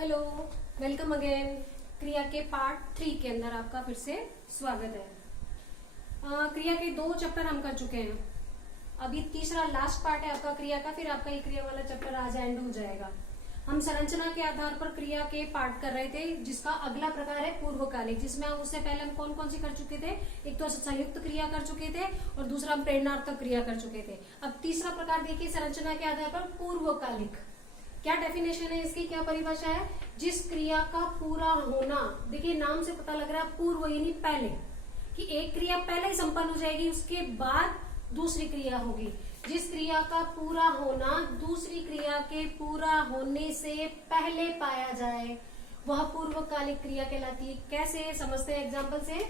Hello, welcome again. क्रिया के part 3 के अंदर आपका फिर से स्वागत है। क्रिया के 2 चैप्टर हम कर चुके हैं। अभी तीसरा लास्ट पार्ट है आपका क्रिया का, फिर आपका ये क्रिया वाला चैप्टर आज एंड हो जाएगा। हम संरचना के आधार पर क्रिया के पार्ट कर रहे थे, जिसका अगला प्रकार है पूर्वकालिक, जिसमें हम उससे पहले हम कौन कौन सी कर चुके थे। एक तो संयुक्त क्रिया कर चुके थे और दूसरा हम प्रेरणार्थक क्रिया कर चुके थे। अब तीसरा प्रकार देखिए संरचना के आधार पर पूर्वकालिक। क्या डेफिनेशन है इसकी, क्या परिभाषा है? जिस क्रिया का पूरा होना, देखिए नाम से पता लग रहा है पूर्व यानी पहले, कि एक क्रिया पहले ही संपन्न हो जाएगी, उसके बाद दूसरी क्रिया होगी। जिस क्रिया का पूरा होना दूसरी क्रिया के पूरा होने से पहले पाया जाए वह पूर्वकालिक क्रिया कहलाती है। कैसे समझते हैं एग्जाम्पल से?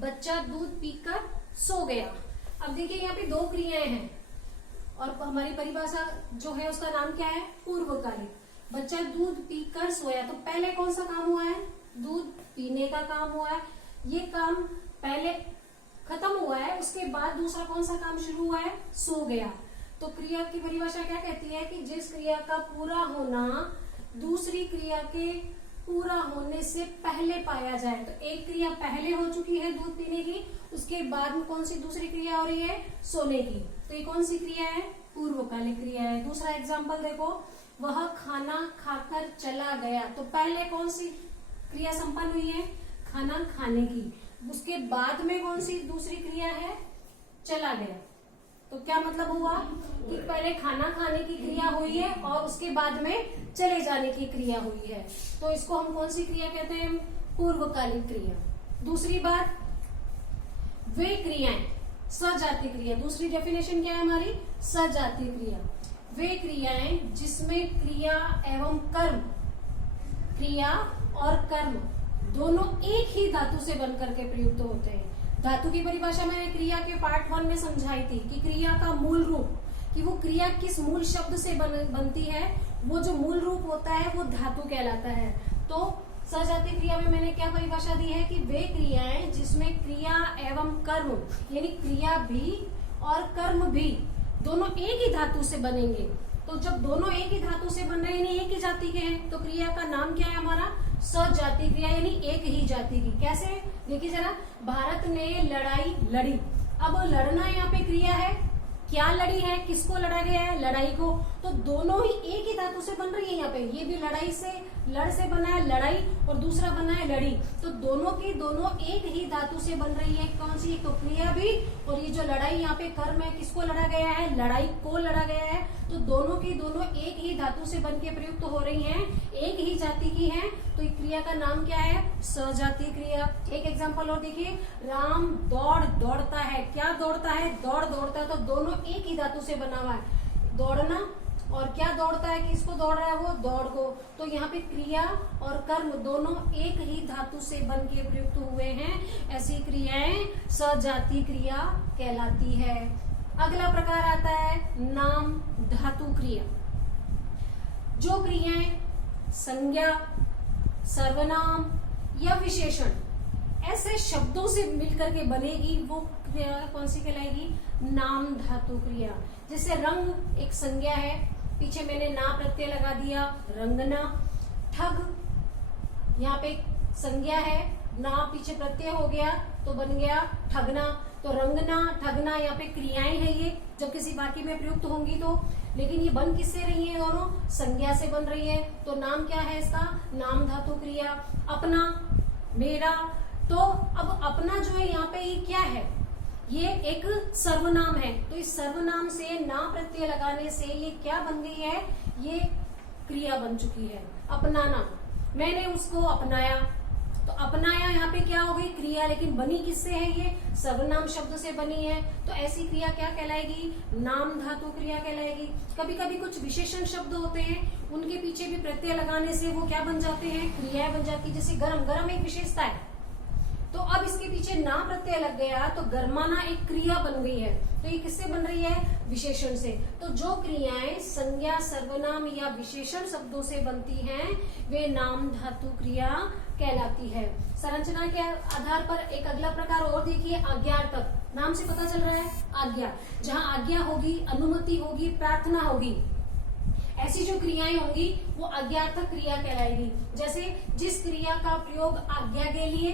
बच्चा दूध पीकर सो गया। अब देखिए यहाँ पे 2 क्रियाएं हैं और हमारी परिभाषा जो है उसका नाम क्या है? पूर्वकालिक। बच्चा दूध पीकर सोया, तो पहले कौन सा काम हुआ है? दूध पीने का काम हुआ है। ये काम पहले खत्म हुआ है, उसके बाद दूसरा कौन सा काम शुरू हुआ है? सो गया। तो क्रिया की परिभाषा क्या कहती है कि जिस क्रिया का पूरा होना दूसरी क्रिया के पूरा होने से पहले पाया जाए। तो एक क्रिया पहले हो चुकी है दूध पीने की, उसके बाद में कौन सी दूसरी क्रिया हो रही है? सोने की। तो ये कौन सी क्रिया है? पूर्वकालिक क्रिया है। दूसरा एग्जाम्पल देखो, वह खाना खाकर चला गया। तो पहले कौन सी क्रिया संपन्न हुई है? खाना खाने की। उसके बाद में कौन सी दूसरी क्रिया है? चला गया। तो क्या मतलब हुआ कि पहले खाना खाने की क्रिया हुई है और उसके बाद में चले जाने की क्रिया हुई है। तो इसको हम कौन सी क्रिया कहते हैं? पूर्वकालिक क्रिया। दूसरी बात, वे क्रियाएं सजातीय क्रिया। दूसरी डेफिनेशन क्या है हमारी? सजातीय क्रिया। वे क्रियाएं जिसमें क्रिया एवं कर्म, क्रिया और कर्म दोनों एक ही धातु से बनकर के प्रयुक्त होते हैं। धातु की परिभाषा मैंने क्रिया के पार्ट 1 में समझाई थी कि क्रिया का मूल रूप, कि वो क्रिया किस मूल शब्द से बनती है, वो जो मूल रूप होता है वो धातु कहलाता है। तो सजातीय क्रिया में मैंने क्या परिभाषा दी है कि वे क्रियाएं जिसमें क्रिया एवं कर्म यानी क्रिया भी और कर्म भी दोनों एक ही धातु से बनेंगे। तो जब दोनों एक ही धातु से बन रहे हैं यानी एक ही जाति के हैं, तो क्रिया का नाम क्या है हमारा? सजातीय क्रिया यानी एक ही जाति की। कैसे? देखिए जरा, भारत ने लड़ाई लड़ी। अब लड़ना यहाँ पे क्रिया है। क्या लड़ी है? किसको लड़ा गया है? लड़ाई को। तो दोनों ही एक ही धातु से बन रही है। यहाँ पे ये भी लड़ाई से, लड़ से बना है लड़ाई, और दूसरा बना है लड़ी। तो दोनों की दोनों एक ही धातु से बन रही है। कौन सी? तो क्रिया भी, और ये जो लड़ाई यहाँ पे कर्म है, किसको लड़ा गया है? लड़ाई को लड़ा गया है। तो दोनों की दोनों एक ही धातु से बन के प्रयुक्त हो रही हैं, एक ही जाति की हैं। तो इस क्रिया का नाम क्या है? सजातीय क्रिया। एक एग्जांपल और देखिए, राम दौड़ता है। क्या दौड़ता है? दौड़ता है। तो दोनों एक ही धातु से बना हुआ है, दौड़ना, और क्या दौड़ता है, किसको दौड़ रहा है? वो दौड़ को। तो यहाँ पे क्रिया और कर्म दोनों एक ही धातु से बन के प्रयुक्त हुए हैं। ऐसी क्रियाएं सजातीय क्रिया कहलाती है। अगला प्रकार आता है नाम धातु क्रिया। जो क्रियाएं संज्ञा, सर्वनाम या विशेषण ऐसे शब्दों से मिलकर के बनेगी वो क्रिया कौन सी कहलाएगी? नाम धातु क्रिया। जैसे रंग एक संज्ञा है, पीछे मैंने ना प्रत्यय लगा दिया, रंगना। ठग यहाँ पे संज्ञा है, ना पीछे प्रत्यय हो गया तो बन गया ठगना। तो रंगना, ठगना यहाँ पे क्रियाएं हैं, ये जब किसी वाक्य में प्रयुक्त होंगी तो। लेकिन ये बन किससे रही है? दोनों संज्ञा से बन रही है। तो नाम क्या है इसका? नाम धातु क्रिया। अपना, मेरा। तो अब अपना जो है यहाँ पे ये क्या है? ये एक सर्वनाम है। तो इस सर्वनाम से ना प्रत्यय लगाने से ये क्या बन गई है? ये क्रिया बन चुकी है, अपनाना। मैंने उसको अपनाया। तो अपनाया यहाँ पे क्या हो गई? क्रिया। लेकिन बनी किससे है? ये सर्वनाम शब्द से बनी है। तो ऐसी क्रिया क्या कहलाएगी? नाम धातु क्रिया कहलाएगी। कभी कभी कुछ विशेषण शब्द होते हैं, उनके पीछे भी प्रत्यय लगाने से वो क्या बन जाते हैं? क्रियाएं बन जाती है। जैसे गरम, गरम एक विशेषता है, तो अब इसके पीछे ना प्रत्यय लग गया तो गरमाना एक क्रिया बन गई है। तो ये किससे बन रही है? विशेषण से। तो जो क्रियाएं संज्ञा, सर्वनाम या विशेषण शब्दों से बनती हैं वे नाम धातु क्रिया कहलाती है। संरचना के आधार पर एक अगला प्रकार और देखिए, आज्ञार्थक। नाम से पता चल रहा है आज्ञा। जहां आज्ञा होगी, अनुमति होगी, प्रार्थना होगी, ऐसी जो क्रियाएं होंगी वो आज्ञार्थक क्रिया कहलाएगी। जैसे जिस क्रिया का प्रयोग आज्ञा के लिए,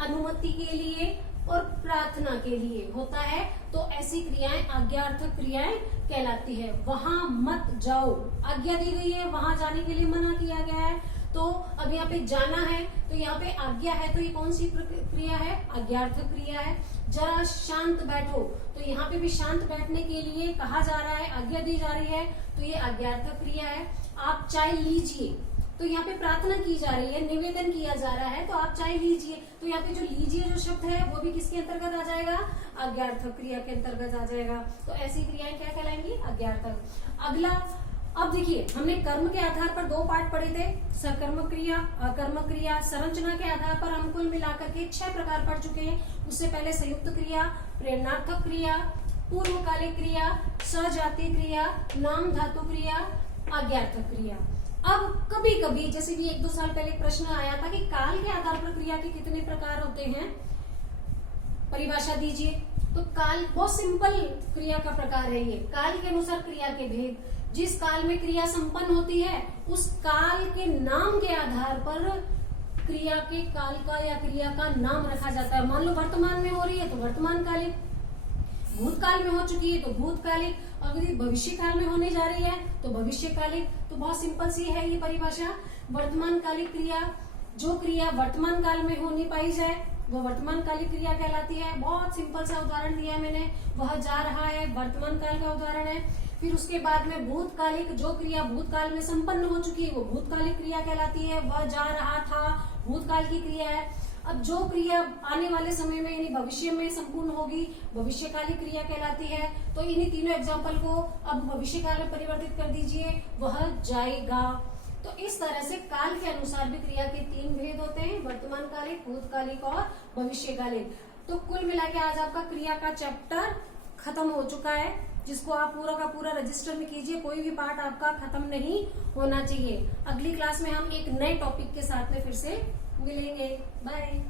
अनुमति के लिए और प्रार्थना के लिए होता है, तो ऐसी क्रियाएं आज्ञार्थक क्रियाएं कहलाती है। वहां मत जाओ, आज्ञा दी गई है, वहां जाने के लिए मना किया गया है, तो अब यहाँ पे जाना है, तो यहाँ पे आज्ञा है, तो ये कौन सी क्रिया है? आज्ञार्थक क्रिया है। जरा शांत बैठो, तो यहाँ पे भी शांत बैठने के लिए कहा जा रहा है, आज्ञा दी जा रही है, तो ये आज्ञार्थक क्रिया है। आप चाय लीजिए, तो यहाँ पे प्रार्थना की जा रही है, निवेदन किया जा रहा है, तो आप चाय लीजिए, तो यहाँ पे जो लीजिए जो शब्द है वो भी किसके अंतर्गत आ जाएगा? आज्ञार्थक क्रिया के अंतर्गत आ जाएगा। तो ऐसी क्रियाएं क्या कहलाएंगी? आज्ञार्थक। अगला, अब देखिए हमने कर्म के आधार पर 2 पार्ट पढ़े थे, सकर्मक क्रिया, अकर्मक क्रिया। संरचना के आधार पर हम कुल मिलाकर के 6 प्रकार पढ़ चुके हैं। उससे पहले संयुक्त क्रिया, प्रेरणार्थक क्रिया, पूर्वकालिक क्रिया, सजातीय क्रिया, नाम धातु क्रिया, आज्ञार्थक क्रिया। अब कभी कभी जैसे भी 1-2 साल पहले प्रश्न आया था कि काल के आधार पर क्रिया के कितने प्रकार होते हैं, परिभाषा दीजिए। तो काल बहुत सिंपल क्रिया का प्रकार है ये। काल के अनुसार क्रिया के भेद, जिस काल में क्रिया संपन्न होती है उस काल के नाम के आधार पर क्रिया के काल का या क्रिया का नाम रखा जाता है। मान लो वर्तमान में हो रही है तो वर्तमान कालिक, भूतकाल में हो चुकी है तो भूतकालिक, अगर भविष्य काल में होने जा रही है तो भविष्यकालिक। तो बहुत सिंपल सी है ये परिभाषा। वर्तमान कालिक क्रिया, जो क्रिया वर्तमान काल में होनी पाई जाए वो वर्तमान कालिक क्रिया कहलाती है। बहुत सिंपल सा उदाहरण दिया मैंने, वह जा रहा है, वर्तमान काल का उदाहरण है। फिर उसके बाद में भूतकालिक, जो क्रिया भूतकाल में संपन्न हो चुकी है वो भूतकालिक क्रिया कहलाती है। वह जा रहा था, भूतकाल की क्रिया है। अब जो क्रिया आने वाले समय में यानी भविष्य में संपूर्ण होगी, भविष्यकालिक क्रिया कहलाती है। तो इन्हीं तीनों एग्जाम्पल को अब भविष्यकाल में परिवर्तित कर दीजिए, वह जाएगा। तो इस तरह से काल के अनुसार भी क्रिया के 3 भेद होते हैं, वर्तमान कालिक, भूतकालिक और भविष्यकालिक। तो कुल मिला के आज आपका क्रिया का चैप्टर खत्म हो चुका है, जिसको आप पूरा का पूरा रजिस्टर में कीजिए। कोई भी पार्ट आपका खत्म नहीं होना चाहिए। अगली क्लास में हम एक नए टॉपिक के साथ में फिर से मिलेंगे। बाय।